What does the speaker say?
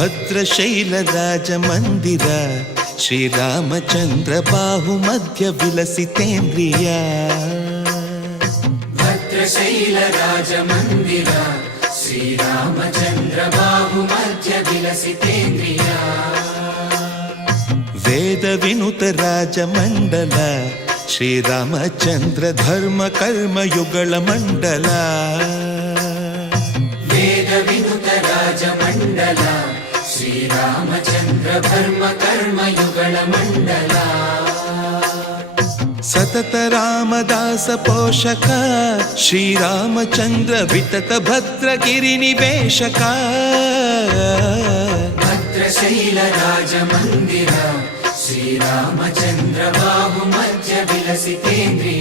ಭದ್ರಶೈಲರಾಜಮಂದಿರ ಶ್ರೀರಾಮಚಂದ್ರ ಬಾಹು ಮಧ್ಯ ವಿಲಸಿತೇಂದ್ರಿಯ. ಭದ್ರಶೈಲರಾಜಮಂದಿರ ಶ್ರೀರಾಮಚಂದ್ರ ಬಾಹು ಮಧ್ಯ ವಿಲಸಿತೇಂದ್ರಿಯ. ವೇದ ವಿನುತ ರಾಜಮಂಡಲ ಶ್ರೀರಾಮಚಂದ್ರ ಧರ್ಮ ಕರ್ಮಯುಗಳ ಮಂಡಲ. ವೇದ ವಿನುತ ರಾಜಮಂಡಲ ಶ್ರೀರಾಮಚಂದ್ರ ಧರ್ಮ ಕರ್ಮಯುಗಳ ಮಂಡಲ. ಸತತ ರಾಮದಾಸ ಪೋಷಕ ಶ್ರೀರಾಮಚಂದ್ರ ವಿತತ ಭದ್ರಗಿರಿ ನಿವೇಶಕ. ಭದ್ರಶೈಲ ರಾಜಮಂದಿರ ಶ್ರೀರಾಮಚಂದ್ರ ಬಾಹು ಮಧ್ಯ ವಿಲಸಿತೇಂದ್ರಿಯ.